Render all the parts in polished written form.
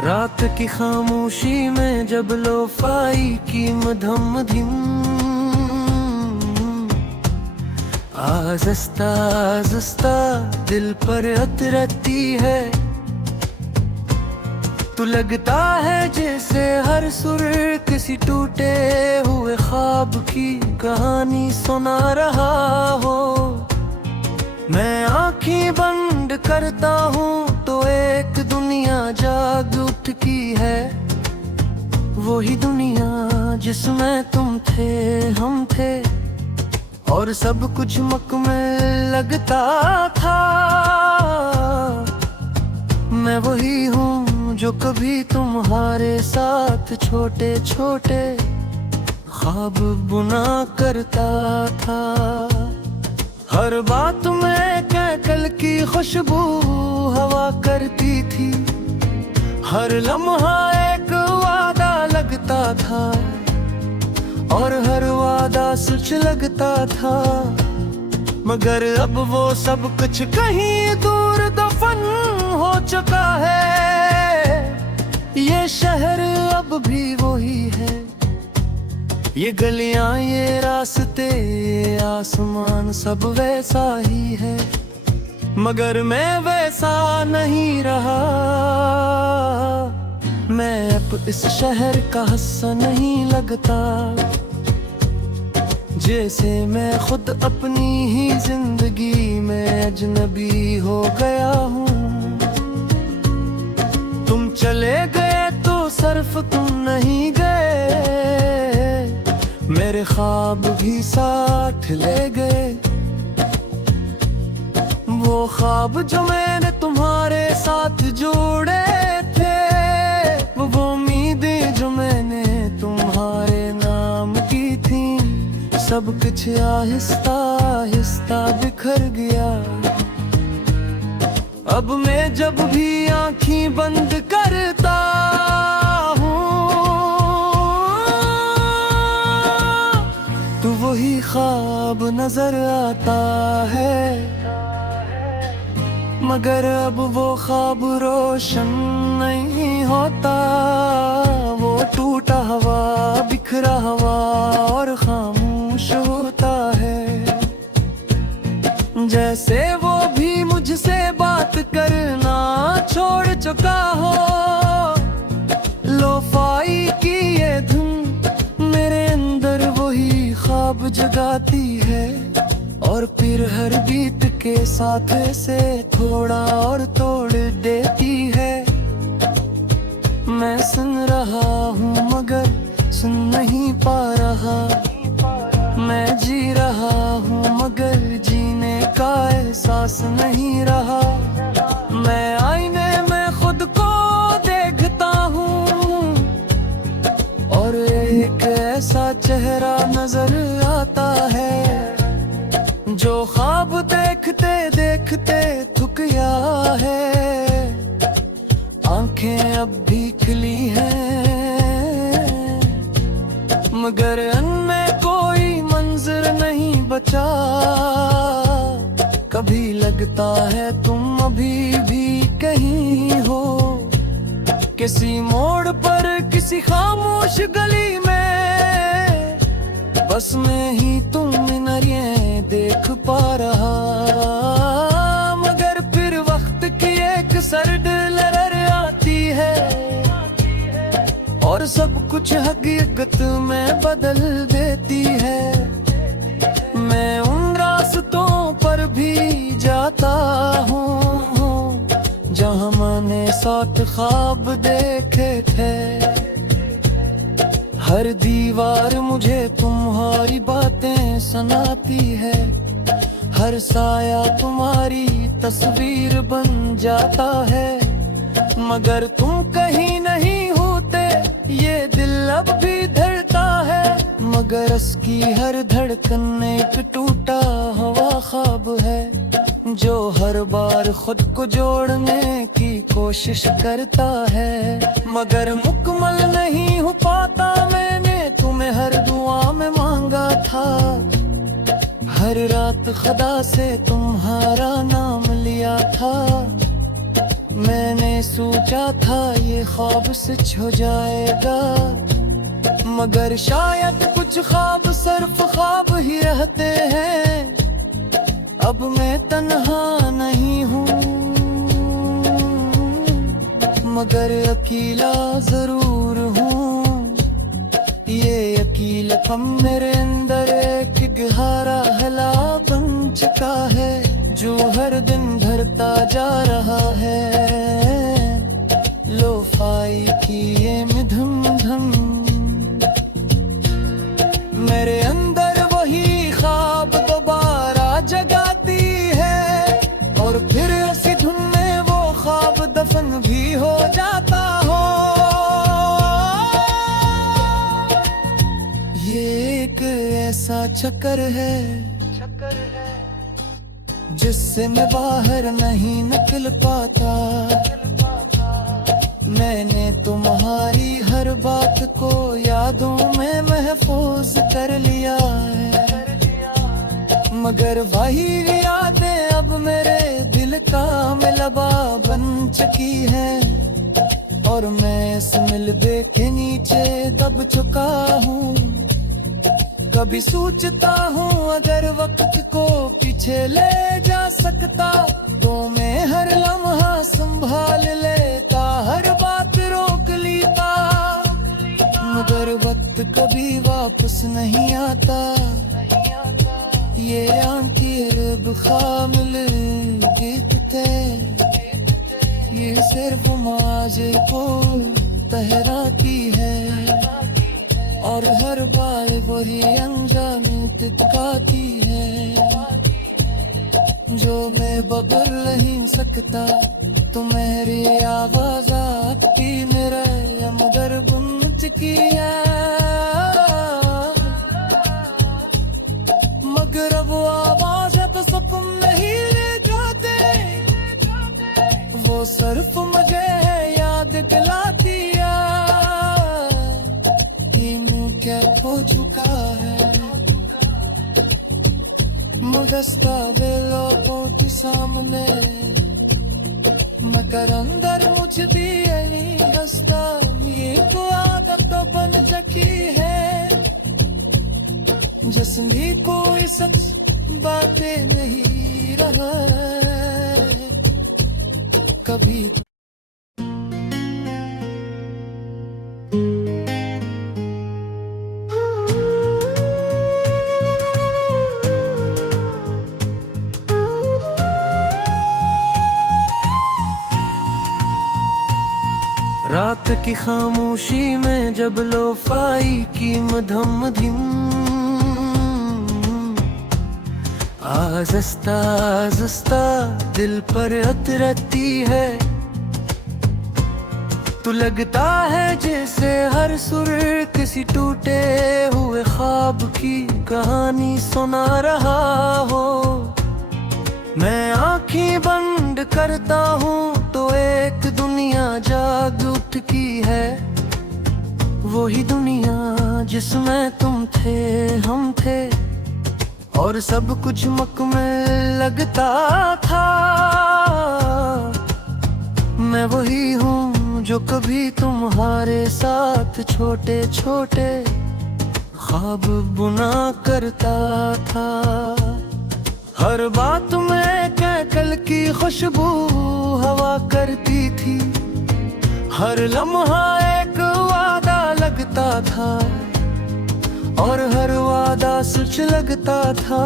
रात की खामोशी में जब लोफाई की मधम धिम आज़स्ता आज़स्ता दिल पर उतरती है, तो लगता है जैसे हर सुर किसी टूटे हुए ख्वाब की कहानी सुना रहा हो। मैं आँखें बंद करता हूँ तो एक दुनिया जाग उठती है, वही दुनिया जिसमें तुम थे हम थे और सब कुछ मकमल लगता था। मैं वही हूँ जो कभी तुम्हारे साथ छोटे छोटे ख्वाब बुना करता था। हर बात में कल की खुशबू हवा करती थी, हर लम्हा एक वादा लगता था और हर वादा सच लगता था। मगर अब वो सब कुछ कहीं दूर दफन हो चुका है, ये शहर अब भी वही है, ये गलियां ये रास्ते ये आसमान सब वैसा ही है। मगर मैं वैसा नहीं रहा, मैं अब इस शहर का हिस्सा नहीं लगता, जैसे मैं खुद अपनी ही जिंदगी में अजनबी हो गया हूँ। तुम चले गए तो सिर्फ तुम नहीं गए, मेरे ख्वाब भी साथ ले गए। वो ख्वाब जो मैंने तुम्हारे साथ जोड़े थे, वो उम्मीदें जो मैंने तुम्हारे नाम की थी, सब कुछ आहिस्ता आहिस्ता बिखर गया। अब मैं जब भी आँखें बंद करता तो वही ख्वाब नजर आता है, मगर अब वो ख्वाब रोशन नहीं होता। वो टूटा हुआ बिखरा हुआ और खामोश होता है, जैसे वो भी मुझसे बात करना छोड़ चुका हो। लोफाई की ये धुन मेरे अंदर वही ख्वाब जगाती है, और फिर हर बीत के साथ से थोड़ा और तोड़ देती है। मैं सुन रहा हूँ मगर सुन नहीं पा रहा, मैं जी रहा हूँ मगर जीने का एहसास नहीं रहा। मैं आईने में खुद को देखता हूँ और एक ऐसा चेहरा नजर आता है, जो ख्वाब देखते देखते थक गया है। आंखें अब भी खिली हैं मगर उनमें कोई मंजर नहीं बचा। कभी लगता है तुम अभी भी कहीं हो, किसी मोड़ पर किसी खामोश गली में, बस में ही तुम मिनरियां देख पा रहा। मगर फिर वक्त की एक सर्द लहर आती है और सब कुछ हकीकत में बदल देती है। मैं उन रास्तों पर भी जाता हूँ जहाँ मैंने साथ ख्वाब देखे थे। हर दीवार मुझे तुम्हारी बातें सुनाती है, हर साया तुम्हारी तस्वीर बन जाता है। मगर तुम कहीं नहीं होते ये दिल अब भी धड़ता है, मगर उसकी हर धड़कन एक टूटा हुआ ख्वाब है, जो हर बार खुद को जोड़ने की कोशिश करता है। मगर मुकम्मल नहीं हो पाता, मैंने तुम्हें हर दुआ में मांगा था, हर रात खुदा से तुम्हारा नाम लिया था। मैंने सोचा था ये ख्वाब सच हो जाएगा, मगर शायद कुछ ख्वाब सिर्फ ख्वाब ही रहते हैं। अब मैं तन्हा नहीं हूँ, मगर अकेला जरूर हूँ। ये अकेलापन मेरे अंदर एक गहरा हला बन चुका है, जो हर दिन भरता जा रहा है। लोफाई की ये धम धम मेरे अंदर वही ख्वाब दोबारा जगाती है, और फिर ऐसी धुन में वो ख्वाब दफन भी हो जाता हो। ये एक ऐसा चक्कर है जिससे मैं बाहर नहीं निकल पाता। मैंने तुम्हारी हर बात को यादों में महफूज कर लिया है, मगर वही यादें अब मेरे दिल का मिलबा बन चुकी है, और मैं इस मिलबे के नीचे दब चुका हूँ। कभी सोचता हूँ अगर वक्त को पीछे ले जा सकता, तो मैं हर लम्हा संभाल लेता, हर बात रोक लेता, मगर वक्त कभी वापस नहीं आता। ये आंखें खामिल गीतते, ये सिर्फ माजे को तहराती है, और हर बार वही अंजाम दिखाती है, जो मैं बदल नहीं सकता। तुम्हारी आवाज आती मेरा मगर बुन चुकी है, मगर अब वो आवाज अब सुकून नहीं ले जाते, वो सिर्फ मुझे याद दिलाती है क्या हो चुका है। मुदस्ता लोगों के सामने मगर अंदर मुझ भी नहीं हंसता, ये तो आदत तो बन चुकी है, जिसमें कोई सच बातें नहीं रहा कभी। रात की खामोशी में जब लोफाई की मधम धिम आज़स्ता आज़स्ता दिल पर उतरती है, तो लगता है जैसे हर सुर किसी टूटे हुए ख्वाब की कहानी सुना रहा हो। मैं आँखें बंद करता हूँ तो एक दुनिया जाग उठती है, वही दुनिया जिसमें तुम थे हम थे, और सब कुछ मुकम्मल लगता था। मैं वही हूँ जो कभी तुम्हारे साथ छोटे छोटे ख्वाब बुना करता था। हर बात में कल की खुशबू हवा करती थी, हर लम्हा एक वादा लगता था, और हर वादा सच लगता था,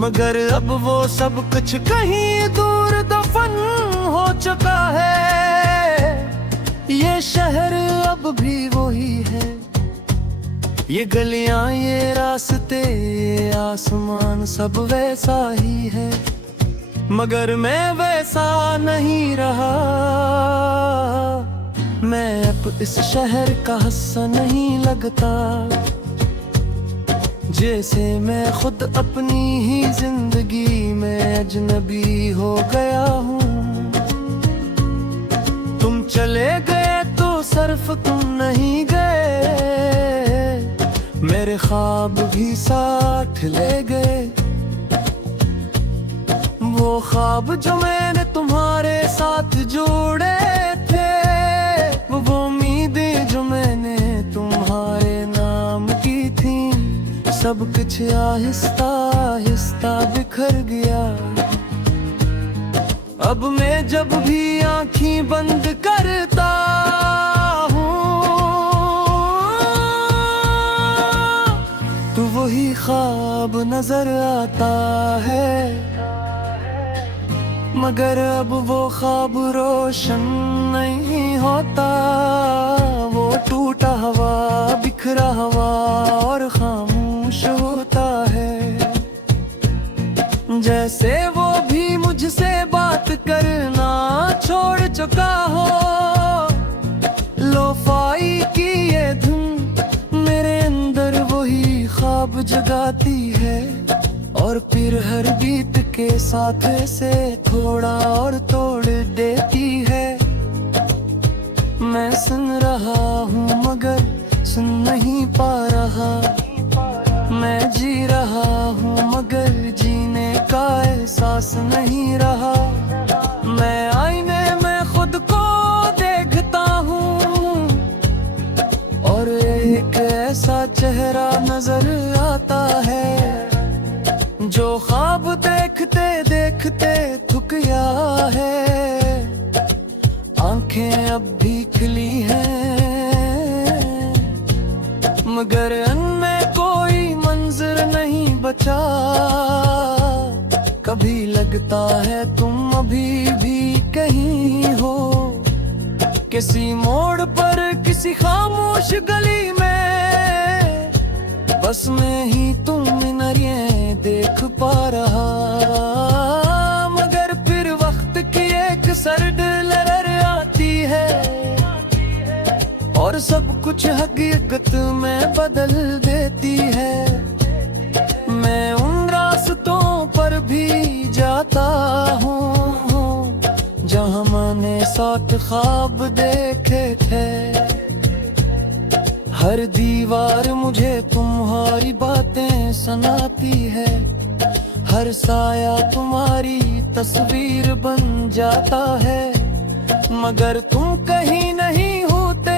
मगर अब वो सब कुछ कहीं दूर दफन हो चुका है। ये शहर अब भी वही है, ये गलियां ये रास्ते ये आसमान सब वैसा ही है, मगर मैं वैसा नहीं रहा। मैं अब इस शहर का हिस्सा नहीं लगता, जैसे मैं खुद अपनी ही जिंदगी में अजनबी हो गया हूँ। तुम चले गए तो सिर्फ तुम नहीं गए, मेरे ख्वाब भी साथ ले गए। वो ख्वाब जो मैंने तुम्हारे साथ जोड़े थे, वो उम्मीदें जो मैंने तुम्हारे नाम की थी, सब कुछ आहिस्ता आहिस्ता बिखर गया। अब मैं जब भी आँखें बंद करता तो वही ख्वाब नजर आता है, मगर अब वो ख्वाब रोशन नहीं होता। वो टूटा हुआ बिखरा हुआ और खामोश होता है, जैसे वो भी मुझसे बात करना छोड़ चुका हो। लोफाई की ये धुन मेरे अंदर वही ख्वाब जगाती है, और फिर हर बीत के साथ से थोड़ा और तोड़ देती है। मैं सुन रहा हूँ मगर सुन नहीं पा रहा, मैं जी रहा हूँ मगर जीने का एहसास नहीं रहा। मैं आईने में खुद को देखता हूँ और एक ऐसा चेहरा नजर आता है, जो ख्वाब देखते देखते थक गया है। आंखें अब भी खुली हैं मगर उनमें कोई मंजर नहीं बचा। कभी लगता है तुम अभी भी कहीं हो, किसी मोड़ पर किसी खामोश गली में, बस मैं ही तुम नरिये देख पा रहा। मगर फिर वक्त की एक सर्द लहर आती है और सब कुछ हकीकत में बदल देती है। मैं उन रास्तों पर भी जाता हूँ जहाँ मैंने 7 ख्वाब देखे थे। हर दीवार मुझे तुम्हारी बातें सुनाती है, हर साया तुम्हारी तस्वीर बन जाता है। मगर तुम कहीं नहीं होते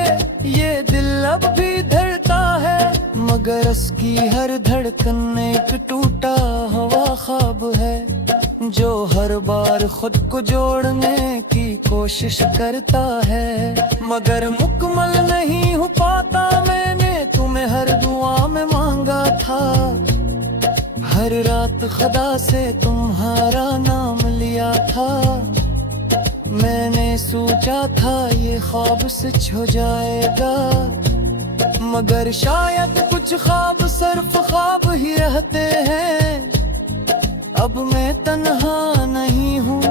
ये दिल अब भी धड़ता है, मगर उसकी हर धड़कन एक टूटा हुआ ख्वाब है, जो हर बार खुद को जोड़ने की कोशिश करता है। मगर मुकम्मल नहीं हो पाता, मैंने तुम्हें हर दुआ में मांगा था। हर रात खुदा से तुम्हारा नाम लिया था। मैंने सोचा था ये ख्वाब सच हो जाएगा, मगर शायद कुछ ख्वाब सिर्फ ख्वाब ही रहते हैं। अब मैं तन्हा नहीं हूँ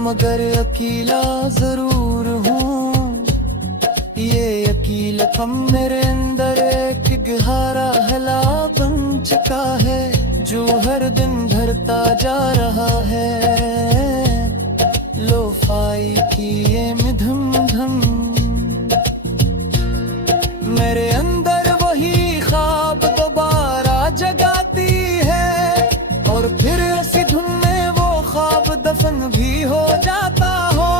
मगर अकेला जरूर हूँ। ये अकेलापन मेरे अंदर एक गहरा हला बन चुका है, जो हर दिन भरता जा रहा है। लोफाई की ये मिधम धम मेरे अंदर वही ख्वाब दोबारा जगाती है, और फिर ऐसी धुन में वो ख्वाब दफन भी हो जाता हो।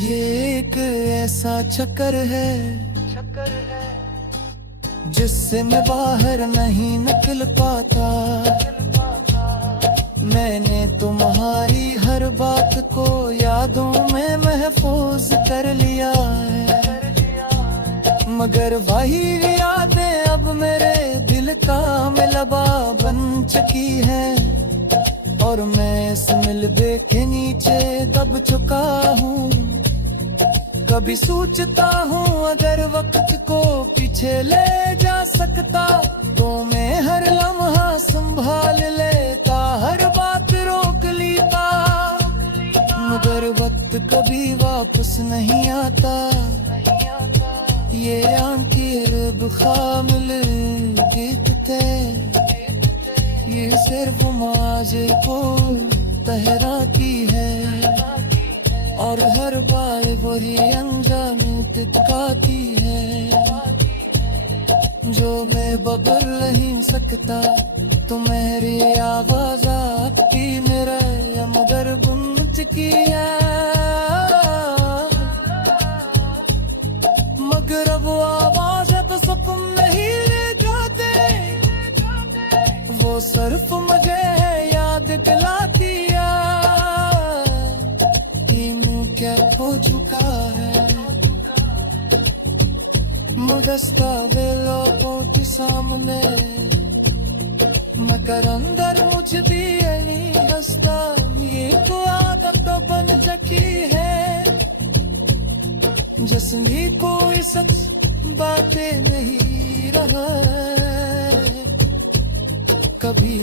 ये एक ऐसा चक्कर है जिससे मैं बाहर नहीं निकल पाता। मैंने तुम्हारी हर बात को यादों में महफूज कर लिया है, मगर वही यादें अब मेरे दिल का मिलबा बन चुकी है, और मैं इस मिलबे के नीचे दब चुका हूँ। कभी सोचता हूँ अगर वक्त को पीछे ले जा सकता तो मैं हर लम्हा संभाल लेता, हर बात रोक लेता। मगर वक्त कभी वापस नहीं आता, ये आंखें खामिल देखते, ये सिर्फ माजे को तहरा की है, और हर बार वही अंजाम दिखाती है, जो मैं बदल नहीं सकता तुम्हारी आवाज आपकी मेरा मगर गुंज किया मगर अब वो आवाज है तो सपन नहीं ले जाते वो सिर्फ मुझे है याद दिलाती कि मैं क्या हो चुका है मुदस्ता लोगों के सामने मगर अंदर मुझ भी नहीं हंसता ये तो आदत तो बन चुकी है जिसमें कोई सच बातें नहीं रहा है कभी